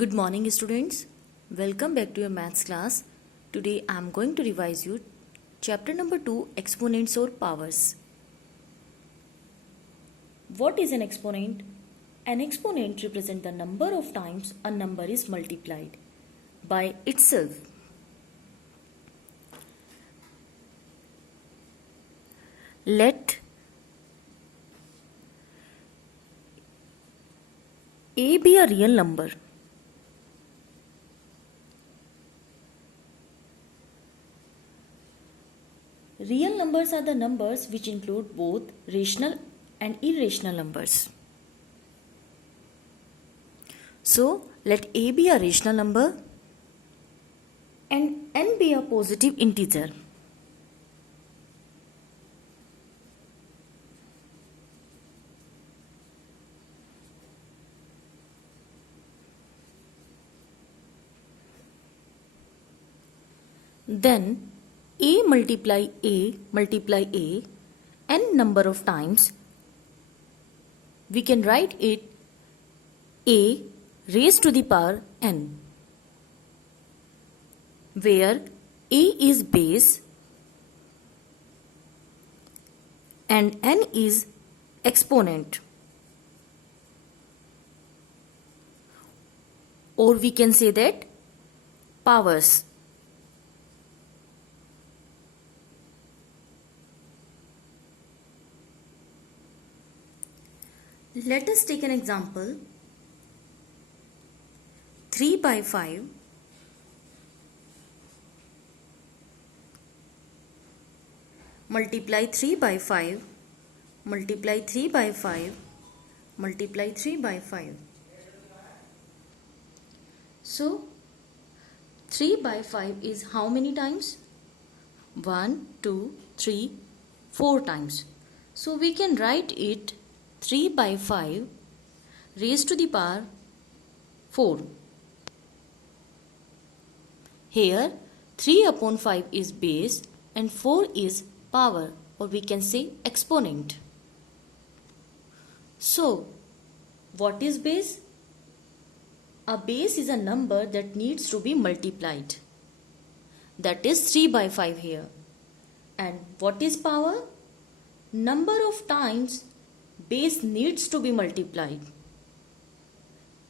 Good morning, students. Welcome back to your maths class. Today I am going to revise you chapter number 2, exponents or powers. What is an exponent? An exponent represents the number of times a number is multiplied by itself. Let A be a real number. Real numbers are the numbers which include both rational and irrational numbers. So, let A be a rational number and n be a positive integer. Then A multiply n number of times. We can write it A raised to the power n, where A is base and n is exponent. Or we can say that powers. Let us take an example. 3 by 5 multiply 3 by 5 multiply 3 by 5 multiply 3 by 5. So 3 by 5 is how many times? 1, 2, 3, 4 times. So we can write it 3 by 5 raised to the power 4. Here 3 upon 5 is base and 4 is power, or we can say exponent. So what is base? A base is a number that needs to be multiplied. That is 3 by 5 here. And what is power? Number of times base needs to be multiplied.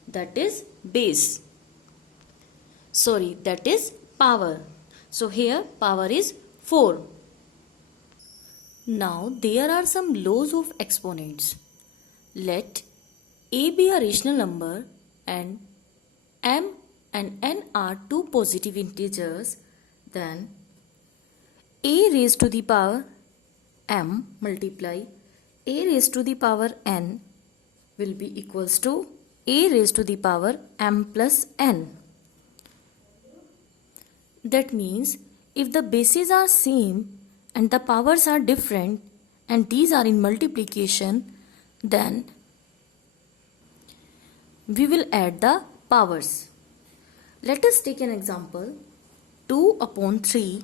That is base. That is power. So here power is 4. Now there are some laws of exponents. Let A be a rational number and m and n are two positive integers, then A raised to the power m multiply A raised to the power n will be equals to A raised to the power m plus n. That means if the bases are same and the powers are different and these are in multiplication, then we will add the powers. Let us take an example. 2 upon 3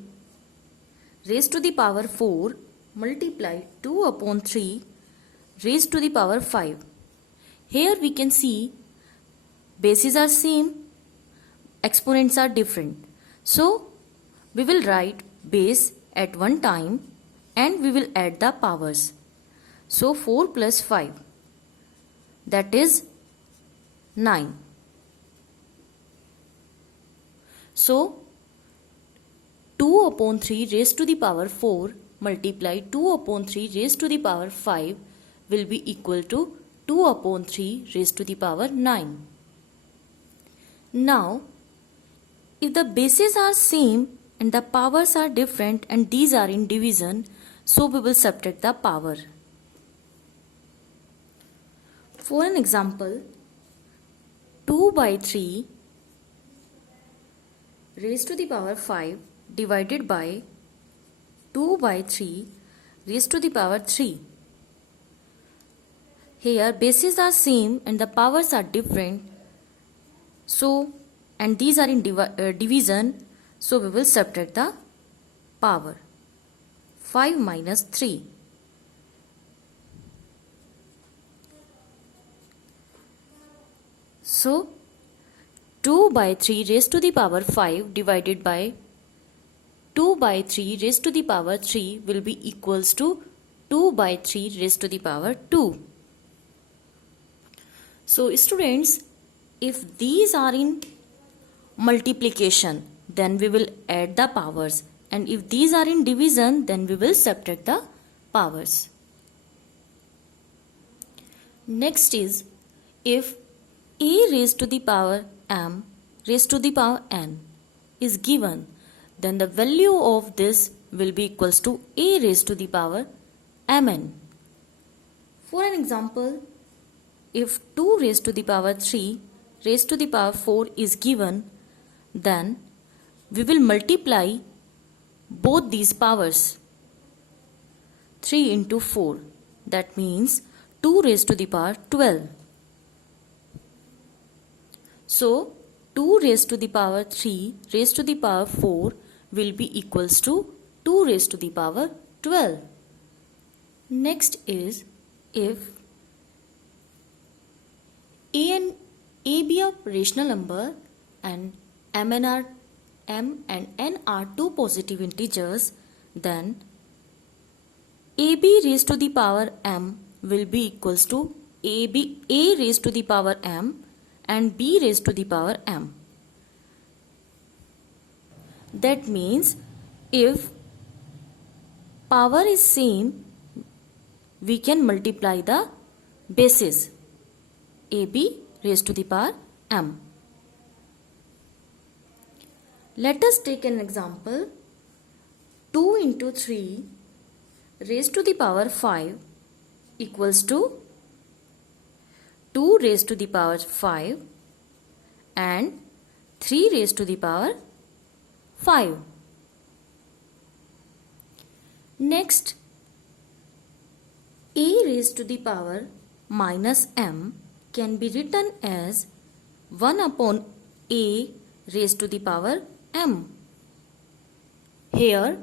raised to the power 4 multiply 2 upon 3 raised to the power 5. Here we can see bases are same, exponents are different. So we will write base at one time and we will add the powers. So 4 plus 5, that is 9. So 2 upon 3 raised to the power 4 multiply 2 upon 3 raised to the power 5 will be equal to 2 upon 3 raised to the power 9. Now, if the bases are same and the powers are different and these are in division, so we will subtract the power. For an example, 2 by 3 raised to the power 5 divided by 2 by 3 raised to the power 3. Here bases are same and the powers are different. So, and these are in division, so we will subtract the power. 5 minus 3. So 2 by 3 raised to the power 5 divided by 2 by 3 raised to the power 3 will be equals to 2 by 3 raised to the power 2. So students, if these are in multiplication, then we will add the powers, and if these are in division, then we will subtract the powers. Next is, if a raised to the power m raised to the power n is given, then the value of this will be equals to a raised to the power mn. For an example, if 2 raised to the power 3 raised to the power 4 is given, then we will multiply both these powers. 3 into 4, that means 2 raised to the power 12. So 2 raised to the power 3 raised to the power 4 will be equals to 2 raised to the power 12. Next is, if a be a rational number and m and n are two positive integers, then ab raised to the power m will be equals to a raised to the power m and b raised to the power m. That means if power is same, we can multiply the bases. ab raised to the power m. Let us take an example. 2 into 3 raised to the power 5 equals to 2 raised to the power 5 and 3 raised to the power 5. Next, a raised to the power minus m can be written as 1 upon a raised to the power m. Here,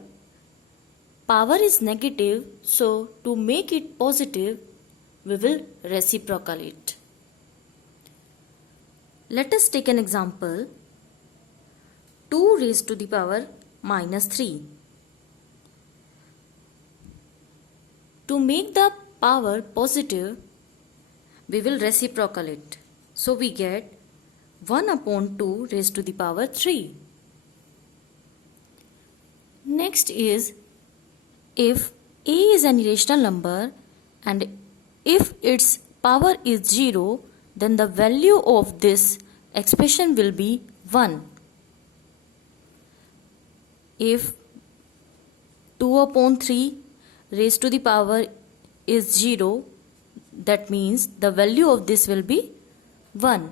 power is negative, so to make it positive, we will reciprocal it. Let us take an example. 2 raised to the power minus 3. To make the power positive, we will reciprocal it. So we get 1 upon 2 raised to the power 3. Next is, if a is an irrational number and if its power is 0, then the value of this expression will be 1. If 2 upon 3 raised to the power is 0, that means the value of this will be 1.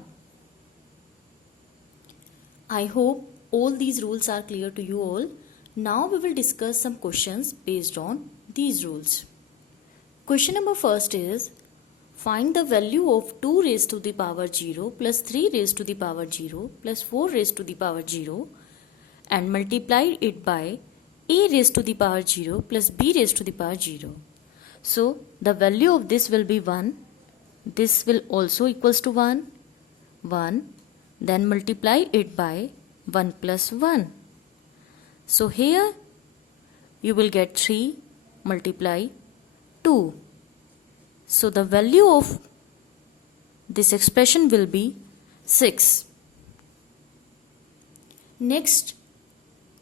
I hope all these rules are clear to you all. Now we will discuss some questions based on these rules. Question number first is, find the value of 2 raised to the power 0 plus 3 raised to the power 0 plus 4 raised to the power 0 and multiply it by a raised to the power 0 plus b raised to the power 0. So the value of this will be 1. This will also equals to 1. Then multiply it by 1 plus 1. So here you will get 3 multiply 2. So the value of this expression will be 6. Next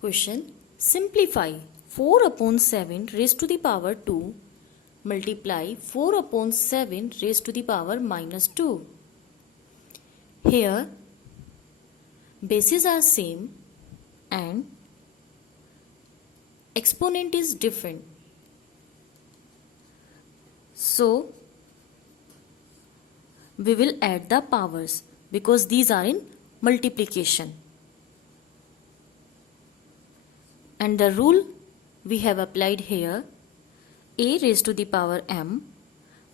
question, simplify 4 upon 7 raised to the power 2 multiply 4 upon 7 raised to the power minus 2. Here bases are same and exponent is different. So we will add the powers because these are in multiplication. And the rule we have applied here, a raised to the power m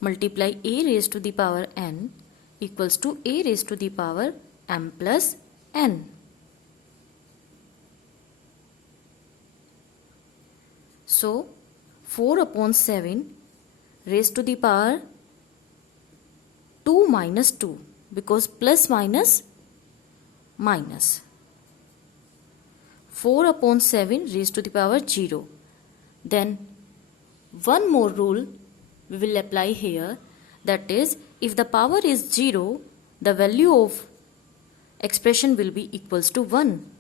multiply a raised to the power n equals to a raised to the power m plus n. So 4 upon 7 raised to the power 2 minus 2, because plus minus minus 4 upon 7 raised to the power 0. Then one more rule we will apply here, that is, if the power is 0, the value of expression will be equals to 1.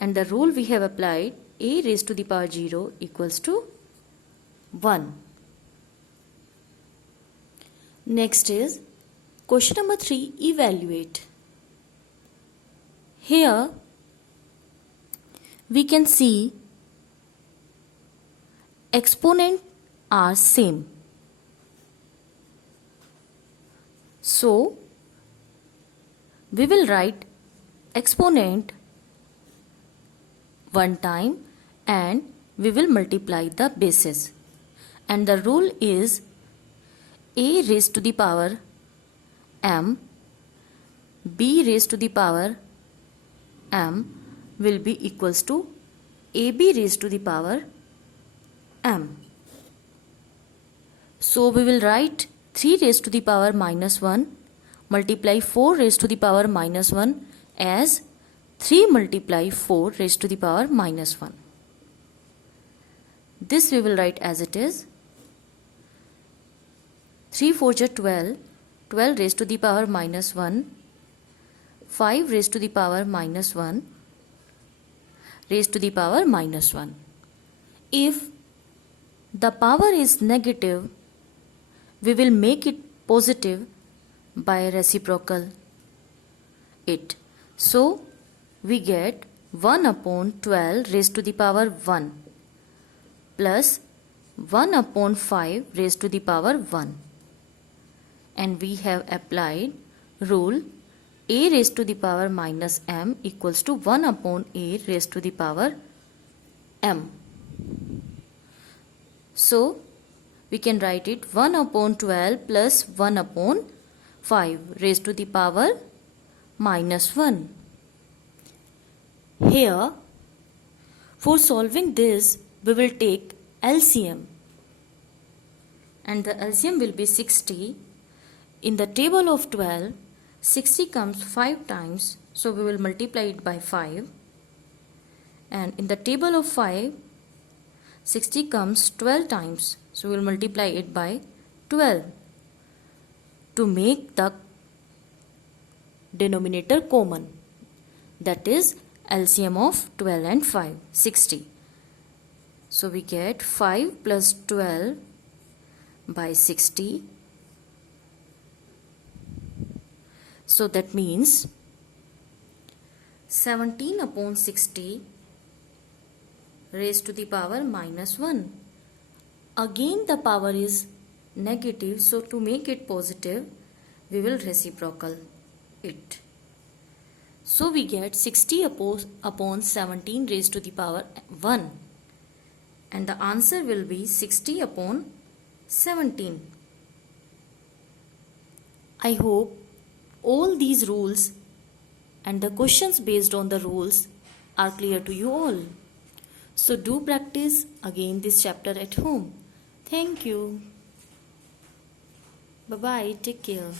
And the rule we have applied, a raised to the power 0 equals to 1. Next is question number 3, evaluate. Here we can see exponent are same. So we will write exponent one time and we will multiply the bases. And the rule is a raised to the power m, b raised to the power m will be equals to ab raised to the power m. So we will write 3 raised to the power minus 1 multiply 4 raised to the power minus 1 as 3 multiply 4 raised to the power minus 1. This we will write as it is. 3 4 are 12, 12 raised to the power minus 1, 5 raised to the power minus 1, raised to the power minus 1. If the power is negative, we will make it positive by reciprocal it. So we get 1 upon 12 raised to the power 1 plus 1 upon 5 raised to the power 1. And we have applied rule a raised to the power minus m equals to 1 upon a raised to the power m. So we can write it 1 upon 12 plus 1 upon 5 raised to the power minus 1. Here, for solving this, we will take LCM. And the LCM will be 60. In the table of 12, 60 comes 5 times, so we will multiply it by 5. And in the table of 5, 60 comes 12 times, so we will multiply it by 12 to make the denominator common. That is LCM of 12 and 5, 60. So we get 5 plus 12 by 60. So that means 17 upon 60 raised to the power minus 1. Again the power is negative, so to make it positive, we will reciprocal it. So we get 60 upon 17 raised to the power 1. And the answer will be 60 upon 17. I hope all these rules and the questions based on the rules are clear to you all. So do practice again this chapter at home. Thank you. Bye-bye. Take care.